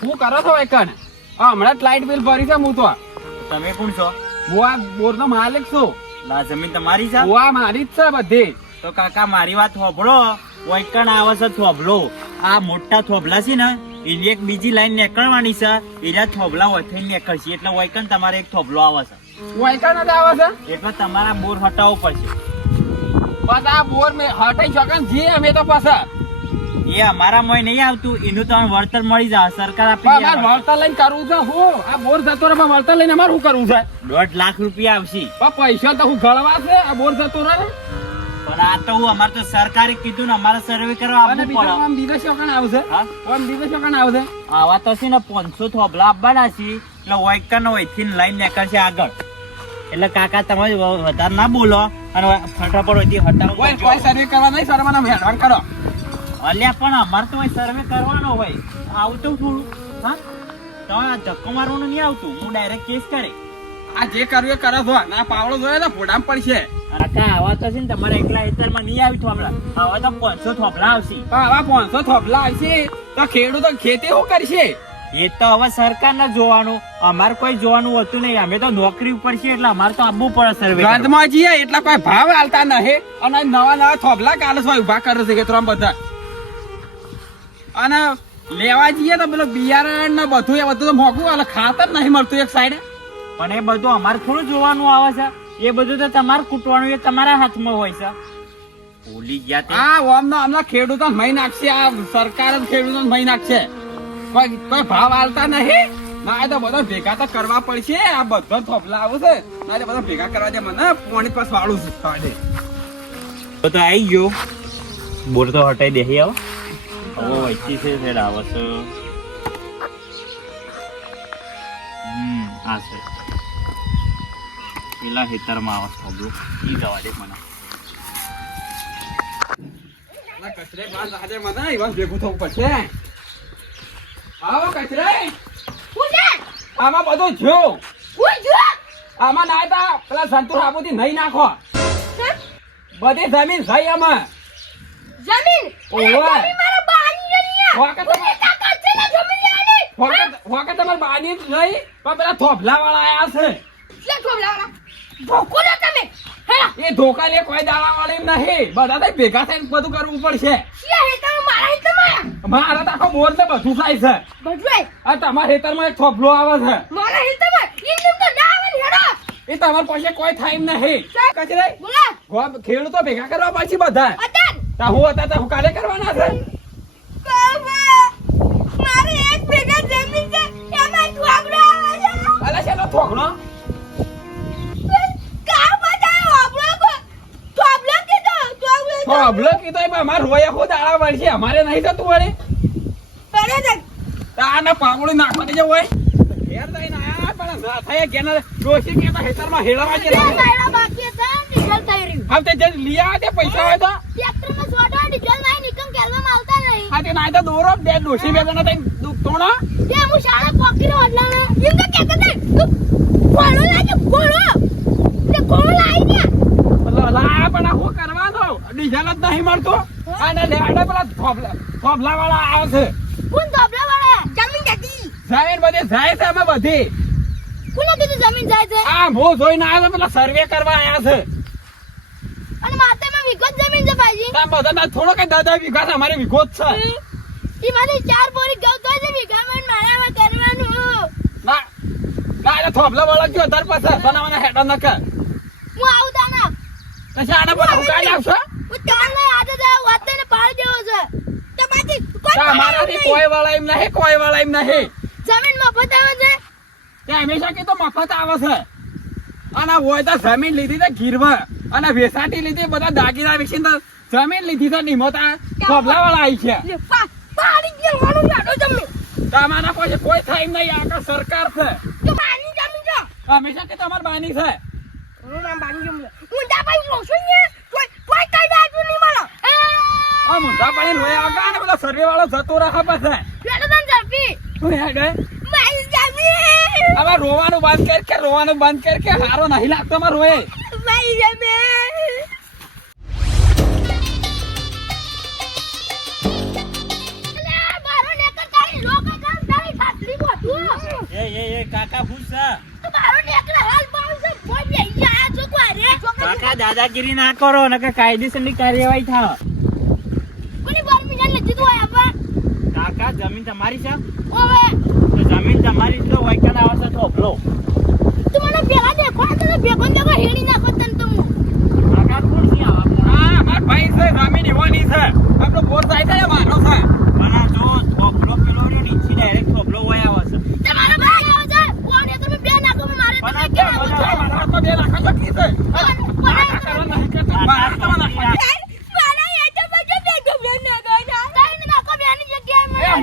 શું કરો છો એકણ? હમણાં જ લાઇટ બિલ ભરી છે હું તો. તમે કોણ છો? હું આ બોરનો માલિક છું. આ જમીન તમારી છે? હું આ મારી જ છે બધી. તો કાકા મારી વાત હોભળો. વૈકણ આવે છે થોભલો. આ મોટા થોભલા છે ને એની એક બીજી લાઈન નીકળવાની છે. એના થોભલા વચ્ચે નીકળશે એટલે વૈકણ તમારે એક થોભલો આવે છે. હું એકણ જ આવે છે. એટલે તમારા બોર હટાવવો પડશે. બસ આ બોર મેં હટાઈ શકે ને જી અમે તો પાછા. એ અમારામાં નહીં આવતું. એનું તમને વળતર મળી જાય. સરકાર આપી પણ દે. અમારે વળતર લઈને કરવું છે હું. આ બોર જતો રહે પણ વળતર લઈને અમારે શું કરવું છે? 1.5 લાખ રૂપિયા આવશે. પણ પૈસા તો હું ગળવા છે આ બોર જતો રહે ને. પણ આ તો હું અમારે તો સરકારે કીધું ને અમારે સર્વે કરવા અને આપવું બીજો પડે. આમ દિવસ ચોકણ આવશે. હા? આમ દિવસ ચોકણ આવશે. આવા તો છે ને 500 થોભલા આપવાના છે. એટલે વૈકણ વહીથી લાઈન નીકળશે આગળ. એટલે કાકા તમે વધારે ના બોલો અને ફટાફટ વહીથી હટાવો. કોઈ સર્વે કરવા નહીં સરવાનો મહેરબાન કરો. અલ્યા પણ અમારે તો સર્વે કરવાનો હોય. આવતું થોડું. હા, તમે આ ધક્કો મારવાનું નહીં આવતું. હું ડાયરેક્ટ કેસ કરે. આ જે કરવું એ કરો છો. ના પાવડો જોયો ને ફોડામાં પડશે. કાકા આવા તો છે ને તમારે એકલા હેતરમાં નહીં આવી થોભલા. આવા તો 500 થોભલા આવશે. પણ આવા 500 થોભલા આવશે તો ખેડૂતો ખેતી શું કરશે? એ તો હવે સરકારને જોવાનું. અમારે કોઈ જોવાનું હોતું નહીં. અમે તો નોકરી ઉપર છીએ એટલે અમારે તો આવવું પડે સર્વે. ગંધમાં જઈએ એટલા કોઈ ભાવ આલતા નહીં અને નવા નવા થોભલા કાલે હોય ઉભા કરે છે ખેતરમાં બધા. અને લેવા જઈએ તો પેલો બિયારણ ને બધું એ બધું તો મોંઘું એટલે ખાતર નહીં મળતું એક સાઈડ. પણ એ બધું અમારે થોડું જોવાનું આવે છે. એ બધું તો તમારે કૂટવાનું એ તમારા હાથમાં હોય છે. ભૂલી ગયા તે. આ ઓમનો હમણાં ખેડૂતો મહી નાખશે. આ સરકાર જ ખેડૂતો મહી નાખશે. કોઈ ભાવ આલતા નહીં. ના એ તો બધા ભેગા તો કરવા પડશે. આ બધો થોભલા આવું છે ના એટલે બધા ભેગા કરવા દે મને પાણી પાસ વાળું છે પાડે. તો આવી ગયો. બોર તો હટાઈ દેહી આવો. હવે વચ્ચે છે ફેર આવે છે. આ છે પેલા ખેતરમાં આવે છે થોભલું. ઈ જવા દે મને. કચરે બાર આજે મને એવા ભેગું થવું પડશે. આવો કચરે. આમાં બધું જો આમાં ના તા પેલા સંતુર આબુથી નહીં નાખો. બધી જમીન થઈ આમાં. જમીન ઓવા. જમીન મારા બાની જમીન વખત તાકાત છે ને જમીન લેવાની. વખત તમારે બાની જ નહીં પણ પેલા થોભલા વાળા આયા છે. લે થોભલાવાળા ભોકો ના તમે હેલા એ ધોકા લે કોઈ દાવા વાળી નહીં. બધા તો ભેગા થઈને બધું કરવું પડશે. શિયા હેતર મારા હેતર મારા તો આખો બોર ને બધું થાય છે. બજવાય આ તમારા ખેતરમાં એક થોભલો આવે છે. મારા હેતર ઇન્દમ તો ના આવે ને હેડો એ તમારા પાસે કોઈ થાય નહીં. કચરે બોલા ખેડૂતો ભેગા કરવા પાછી બધા. અતન તા હું હતા તા હું કાલે કરવાના છે. બાબા મારે એક ભેગા જમીન છે એમાં થોબલો આવે છે. અલા શેનો થોકણો? કા બતાયો આપણો થોબલો કીધો થોબલો થોભલો કીધો એ અમાર રોયા ખુદ આળા વળશે. અમારે નહીં થતું વળી. પડે છે તાના પાવડું નાખવા દેજો હોય. ઘેર જઈને આયા પણ ના થાય કેના ડોશી કે તો ખેતરમાં હેળવા જે લાગે. સાઈડા બાકી હતા ડીઝલ થઈ રહ્યું આમ તે જે લઈ આવે તે પૈસા હોય તો ટ્રેક્ટરમાં સોડો ડીઝલ નહીં નિકમ કેલવામાં આવતા નહીં આ તે ના તો દોરો બે ડોશી બે જણા તઈ તોણો. તે હું શાળા પોકીનો એટલે એમ તો કહેતો તે ઘોડો લાગે ઘોડો તે ઘોડો લાવી દે લા પણ આ શું કરવાનો? ડીઝલ જ નહીં મળતો. અને લેડે પેલા થોભલા વાળા આવે છે. કોણ ધોબલા વાળા જમીન જતી જમીન બધી જાય છે અમે બધી. કોને કીધું જમીન જાય છે આ હું જોઈને આવ્યો પેલા સર્વે કરવા આયા છે. અને માતામાં વિગત જમીન છે ભાઈજી તા બધા થોડો કઈ દાદા વીઘા છે અમારે વીઘો જ છે. એમાંથી 4 બોરી ગૌ તો છે વિઘામાં મારામાં કરવાનું ના ના એટલે થોભલા વાળા કયો તાર પાસે બનાવવાના હેડો ન કર. હું આવું તાના પછી આને બધા ઉકાળી આવશો. હું તમને આજે જ વાતને પાડી દેવો છે તમારી મારાથી કોઈ વાળા એમ નહીં કોઈ વાળા એમ નહીં. જમીન મફત આવે છે તે હંમેશા કીધું મફત આવે છે. અને હોય તો જમીન લીધી છે ગીરવા અને વેસાટી લીધી બધા દાગીના વેચીને તો જમીન લીધી છે નિમોતા થોભલા વાળા આવી છે. લે પાડી દેવાનું લાડો જમીન તમારા પાસે કોઈ થાય એમ નહીં. આ તો સરકાર છે. તો બાની જમીન છે હંમેશા કે તમારી બાની છે. હું નામ બાની જમીન હું જા ભાઈ રોશું ને કોઈ કોઈ કઈ બાજુ નહીં મળો આ મુંડા પાણી રોયા આગા ને પેલા સર્વે વાળો જતો રહે પછી. લેડો તન ઝડપી તું હેડ મારી જમીન હવે રોવાનું બંધ કર કે હારો નહીં લાગતો મારો રોય. મારી જમીન અલા મારો નેકર તારી લોક કામ તારી કાકા ખુશ છે મારો નેકળે હાલ પાઉં છે બોય બે યા જો કો રે કાકા દાદાગીરી ના કરો નકર કાયદેસરની કાર્યવાહી થાય કોની બાર મિનિટ લીધી તો આપા કાકા જમીન તમારી છે ઓવે તો જમીન તમારી તો વૈકણ આવશે તો ભલો તું મને પેલા દેખો તો ભેગો દેખો હેડી નાખો તન તો હું કાકા કોણ છે આવા હા માર ભાઈ છે જમીન એવાની છે આપણો બોર થાય છે માનો છે પણ આ જો થોભલો પેલો રે નીચે ડાયરેક્ટ થોભલો વયા આવશે તમારો ભાઈ આવે છે કોણ એ તમે બે નાખો મારે પણ તમે આ કેવું છે મારા તો બે લાખ તો કી છે મારા તો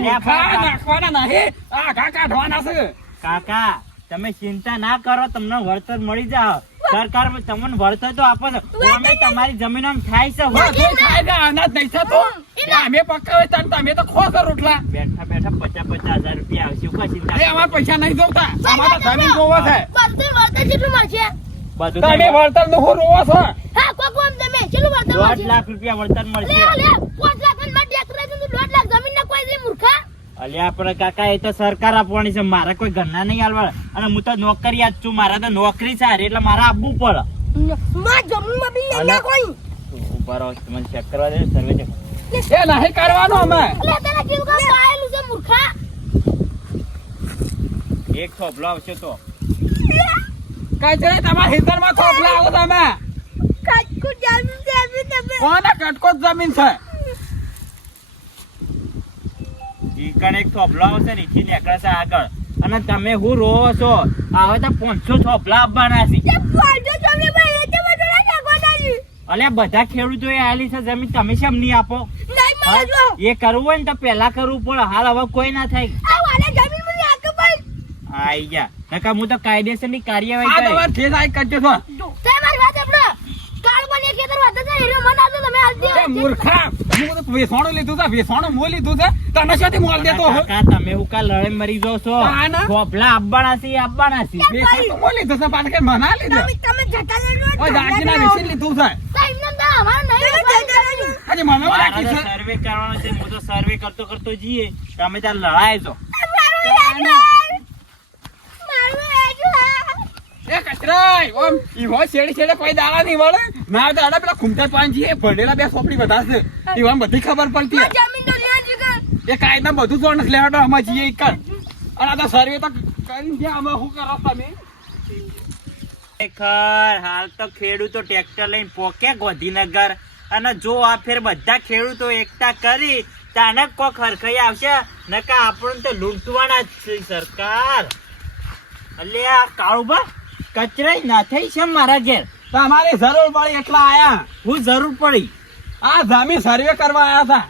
નાખવા નાખવાના નહીં આ ઘા કાઢવાના છે કાકા તમે ચિંતા ના કરો તમને વળતર મળી જાવ સરકાર તમને વળતર તો આપો છો અમે તમારી જમીન આમ થાય છે બધું થાય છે અનાજ નહીં થતું અમે પકાવે તને તમે તો ખો છો રોટલા બેઠા બેઠા 50,000 રૂપિયા આવશે કોઈ ચિંતા એ અમાર પૈસા નહીં જોતા અમારે તો જમીન જોવો છે વળતર કેટલું મળશે બધું તમે વળતર નું હું રોવો છો હા કોમ તમે કેટલું વળતર 1.5 મળશે લાખ રૂપિયા વળતર મળશે લે 5 લાખ માં ટેક્ટર તું 1.5 લાખ જમીન ના કોઈ દે મૂર્ખા અલ્યા પણ કાકા એ તો સરકાર આપવાની છે મારા કોઈ ઘરના નહીં આલવા અને હું તો નોકરિયાત છું મારા તો નોકરી છે એટલે મારે આપવું પડે માં જમીનમાં બી નહીં ના કોઈ ઉભા રહો તમને ચેક કરવા દે સર્વે ચેક એ નહીં કરવાનો અમે લે તને કેવું કામ પાયેલું છે મૂર્ખા એક થોભલો આવશે તો કઈ છે તમારા હિતરમાં થોપલા આવો તમે કાચકુ જામી તમે કોને કટકો જ જમીન છે ઈકણ એક થોભલો આવશે ને ઈથી નીકળશે આગળ અને તમે હું રોવો છો હવે તો 500 થોભલા આપવાના છે પાડો તમે ભાઈ એટલે બધું ના નાખવાના અલ્યા બધા ખેડૂતોએ આલી છે જમીન તમે કેમ નહીં આપો નહીં હા? મળે જો એ કરવું હોય ને તો પેલા કરવું પડે હાલ હવે કોઈ ના થાય આ વાલા જમીન મને આકે ભાઈ આઈ ગયા નકા હું તો કાયદેસરની કાર્યવાહી આ કરી તમારે ઠેસ આઈ કરજો છો તે મારી વાત આપણો કાળ બને ખેતર વાત છે હીરો મન આવતો તમે હાલ દે એ મૂર્ખા હું તો વેસોણું લીધું છે વેસોણું મો લીધું છે તમે શાથી મોલ દેતો હો કાકા તમે હું કા લડે મરી જાવ છો હા ને? થોભલા આપવાના છે એ આપવાના છે વેસોણું મો લીધું છે પાછળ કે મના લીધું તમે જટા લેજો ઓય દાગીના વેચી લીધું છે ટાઈમ ના દા અમાર નહીં આજે મને રાખી છે સર્વે કરવાનો છે હું તો સર્વે કરતો કરતો જઈએ તમે ત્યાં લડાય છો એ કચરાય ઓમ ઈવો છેડી છેડે કોઈ દાડા નહીં વળે ના દાડા પેલા ખુમતા પાંજી એ ભણેલા બે સોપડી બધા છે ઈવા બધી ખબર પડતી જમીન તો લ્યા જીગર એ કાયદા બધું જોણ લેવાડો આમાં જઈએ ઈ કર અને આ તો સર્વે તો કરીને ગયા અમે શું કરો તમે ખરેખર હાલ તો ખેડૂતો ટ્રેક્ટર લઈને પોકે ગાંધીનગર અને જો આ ફેર બધા ખેડૂતો એકતા કરી તાને કોક હરખાઈ આવશે નકા આપણને તો લૂંટવાના જ છે સરકાર અલ્યા કાળુબા કચરાઈ ના થઈ છે મારા ઘેર તમારી જરૂર પડી એટલા આયા હું જરૂર પડી આ જમીન સર્વે કરવા આયા હતા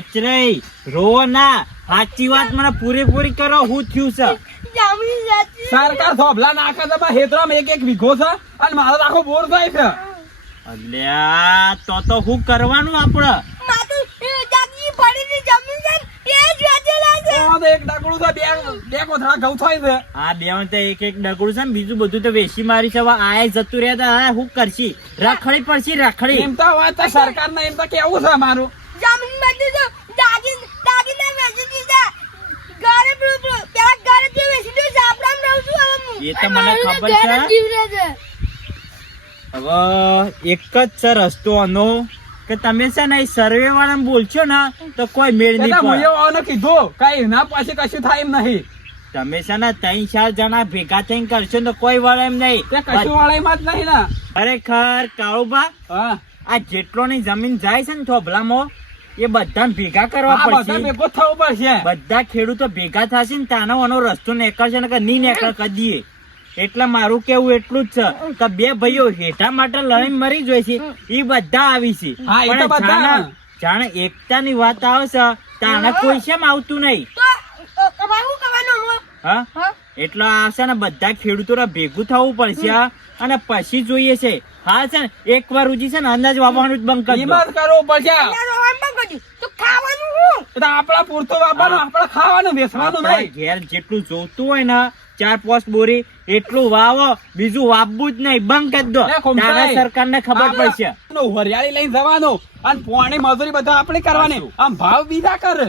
કચરાઈ રોવો ના સાચી વાત મને પૂરેપૂરી કરો હું થયું છે જમીન જાતી સરકાર થોભલા નાખે છે પણ હેતરામાં એક વીઘો છે અને મારો તો આખો બોર થાય છે અલ્યા તો હું કરવાનું આપણે માતું જાગી પડીની જમીન છે એ જ વેચેલા છે તો એક ડગડું છે બે કોથળા ઘઉં થાય છે આ બે તો એક એક ડગડું છે ને બીજું બધું તો વેચી મારી છે હવે આય જતું રહ્યા તા હું કરશી રખડી પડશી રખડી એમ તો વાત તો સરકાર ને એમ તો કેવું છે મારું જમીન બધું તો દાગીને વેચી દીધા ઘરે પેલા ઘરે જે વેચી દીધું સાપરામ રહું છું હવે હું એ તો મને ખબર છે. જીવરે છે હવે એક જ છે રસ્તો આનો કે તમે છે ને સર્વે વાળાને બોલશો ને તો કોઈ મેળ નહીં એટલે હું પડે એવું આવવાનું કીધું કઈ ના પછી કશું થાય એમ નહીં તમે છે ને 3-4 જણા ભેગા થઈને કરશો ને કોઈ વળે એમ નહીં તે કશું વાળામાં જ નહીં ને ખરેખર કાળુબા હા આ જેટલોની જમીન જાય છે ને થોભલામાં એ બધાને ભેગા કરવા આ બધા પડશે ભેગું થવું પડશે બધા ખેડૂતો ભેગા થશે ને તાનો આનો રસ્તો નીકળશે ને કે નહીં નીકળ કરી દઈએ એટલે મારું કેવું એટલું જ છે કે બે ભાઈઓ હેઠા માટે લડીને મરી જોઈ છે એ બધા આવી છે હા, એ તો પણ બધા. જાણે એકતાની વાત આવે છે તાણે કોઈ શેમ આવતું નહીં તો હવે શું કરવાનું હું હા હા એટલે આવશે ને બધા ખેડૂતો ભેગું થવું પડશે અને પછી જોઈએ છે હા છે ને એક વાર ઉજી છે ને અંદાજ વાપરવાનું જ બંધ કરી દો. હિંમત કરવું પડશે તો ખાવાનું હું એટલે આપણા પૂરતો વાપરવાનું આપણે ખાવાનું વેચવાનું આપણા નહીં ઘેર જેટલું જોતું હોય ને 4-5 બોરી એટલું વાવો બીજું વાવવું જ નહીં બંધ કરી દો એ ખુમસાઈ. તારા સરકારને ખબર પડશે હરિયાળી લઈને જવાનું અને પોણી મજૂરી બધા આપણે કરવાની આમ ભાવ બીજા કરે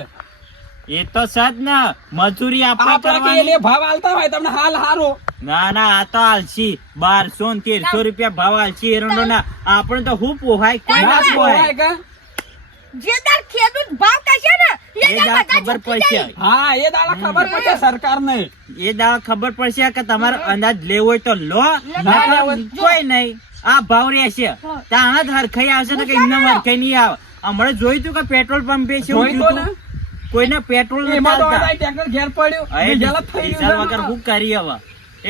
એ તો સજ ને મજૂરી આપણે આપણા કે કરવાની. એટલે ભાવ આલતા હોય તમને હાલ હારો ના આ તો આલસી 1200 ને 1300 રૂપિયા ભાવ આલસી એરંડો ના. આપણે તો હું પોહાય કોઈ ના ના પોહાય પોહાય. કે? જે તાર ખેડૂત ભાવ કહેશે ને એ એ દાળ બધા ખબર છૂટી પડશે. જાય. હા એ દાડા ખબર પડશે સરકારને. એ દાળ ખબર પડશે કે તમારે અનાજ લેવો હોય તો લો, ના નકર લેવો. કોઈ નહીં. આ ભાવ રહેશે ત્યાં જ હરખાઈ આવશે ને કે એમને હરખાઈ નહીં આવે. હમણાં જોયું તું કે પેટ્રોલ પંપે છે જોઈ તો ને કોઈને પેટ્રોલ નથી એમાં તો ચાલતા. આ ટ્રેક્ટર ઘેર પડ્યું હવે ડીઝલ જ થઈ ડીઝલ ગયું વગર છે. શું કરી હવે?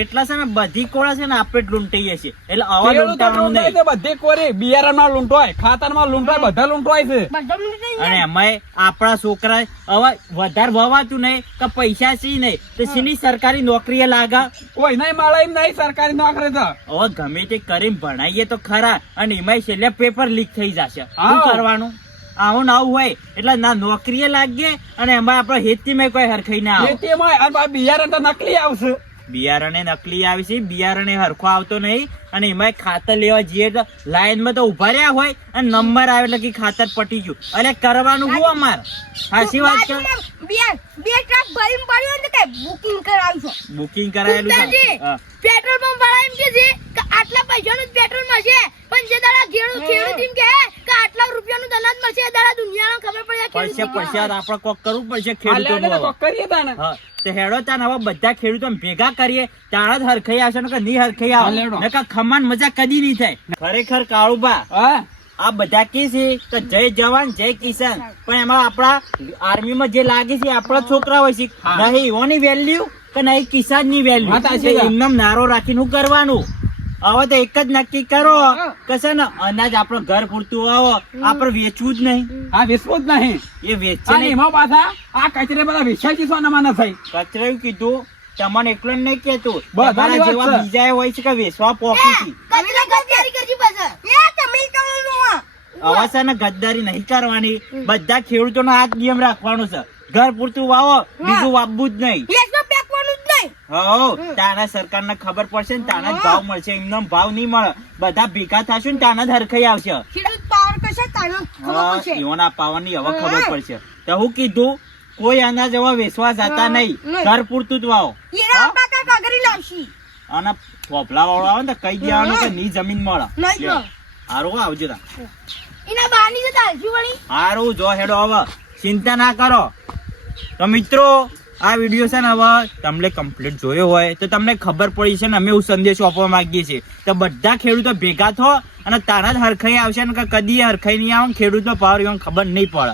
એટલા છે ને બધી કોળા છે ને આપણે જ લૂંટાઈએ છીએ. એટલે આવા ખેડૂતો લૂંટાવાનું લૂંટાય નહીં. છે બધે કોરી બિયારણમાં લૂંટવાય, ખાતરમાં લૂંટવાય, બધા લૂંટવાય છે. બધા છૂટી જાય. અને એમાંય આપણા છોકરા હવે વધારે વવાતું નહીં કે પૈસા સી નહીં તો સીની સરકારી નોકરીએ લાગે. કોઈ નહીં મળે એમ નહીં સરકારી નોકરી તો. હવે ગમે તે કરીને ભણાઈએ તો ખરા અને એમાંય છેલ્લે પેપર લીક થઈ જશે. શું હા. કરવાનું? આવું ને આવું હોય એટલે ના નોકરીએ લાગીએ અને એમાં આપણે હેતીમાં કોઈ હરખાઈ ના આવે. ખેતીમાં અને આ બિયારણ તો નકલી આવશે. બિયારણે નકલી આવી છે, બિયારણે હરખો આવતો નહીં અને એમાં ખાતર લેવા જઈએ તો લાઈનમાં તો ઉભા રહ્યા હોય અને નંબર આવે એટલે કે ખાતર પટી ગયું. અરે કરવાનું શું અમાર? સાચી વાત છે. બાજુમાં બે ટ્રક ભરીને પડ્યો ને કે બુકિંગ કરાવશો. બુકિંગ કરાયેલું છે. કુંતાજી, હા. પેટ્રોલ પંપ વાળા એમ કે છે કે આટલા પૈસાનું જ પેટ્રોલ મળશે પણ જે દાડા ખેડૂત એમ કહે કે આટલા રૂપિયાનું અનાજ મળશે એ દાડા દુનિયાને ખબર પડે કે પૈસા ખેડૂત આપણે કોક કરવું પડશે આ લેડે તો ખેડૂતો. કોક કરીએ તાને. હા તો હેડો તાન હવે બધા ખેડૂતો ભેગા કરીએ તાણ જ હરખાઈ આવશે ને કે નહીં હરખાઈ હા, આવે લેડો. ને કે ખમાન મજા કદી નહીં થાય. ખરેખર કાળુબા હા આ બધા કે છે કે જય જવાન જય કિસાન પણ એમાં આપણા આર્મીમાં જે લાગે છે આપણા છોકરા હોય છે હા. નહીં એઓની વેલ્યુ કે નહીં કિસાનની વેલ્યુ. વાત સાચી છે. એમને નારો રાખીને શું કરવાનું? હવે તો એક જ નક્કી કરો હા. કે છે ને અનાજ આપણો ઘર પૂરતું આવો આપણે વેચવું જ નહીં. આ વિશ્વ જ નહીં. એ વેચે અને નહીં. એમાં પાછા આ કચરે બધા વિષય ચીસવાના ના થઈ. કચરાયું કીધું તમને એકલો જ નહીં કેતું બધાની તમારા વાત જેવા છે. બીજા હોય છે કે વેચવા પોકી છે. કચરા ગદ્દારી કરજી પાછા. એ તમે કરવાનું આ. હવે છે ને ગદ્દારી નહીં કરવાની. બધા ખેડૂતોનો હાથ નિયમ રાખવાનો છે. ઘર પૂરતું વાવો બીજું વાવવું જ નહીં. લેસમાં પેકવાનું જ નહીં. હો તાના સરકારને ખબર પડશે ને તાના જ ભાવ મળશે. એમનો ભાવ નહીં મળે. બધા ભેગા થશે ને તાના જ હરખાઈ આવશે. ખેડૂત પાવર કશે તાનો ખબર હા, પડશે. ઈવોના પાવાની હવે ખબર પડશે. તો હું કીધું કોઈ અનાજ હવે વેચવા જતા નહીં. નહીં. ઘર પૂરતું જ વાવો. હીરા પાકા કાગરી લાવશી. અને ફોફલા વાળો આવે ને તો કહી દેવાનું કે ની જમીન મળે. નહીં લ્યો. મળે. હારું આવજો તા. એના બહારની જે દાલચી વળી હારું જો હેડો હવે ચિંતા ના કરો. તો મિત્રો આ વિડીયો છે ને હવે તમને કમ્પ્લીટ જોયો હોય તો તમને ખબર પડી છે ને અમે એવું સંદેશો આપવા માંગીએ છીએ તો બધા ખેડૂતો ભેગા થો અને તારા જ હરખાઈ આવશે ને કે કદી હરખાઈ નહીં આવે ખેડૂતનો પાવર ખબર નહીં પડે.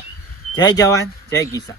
જય જવાન જય કિસાન.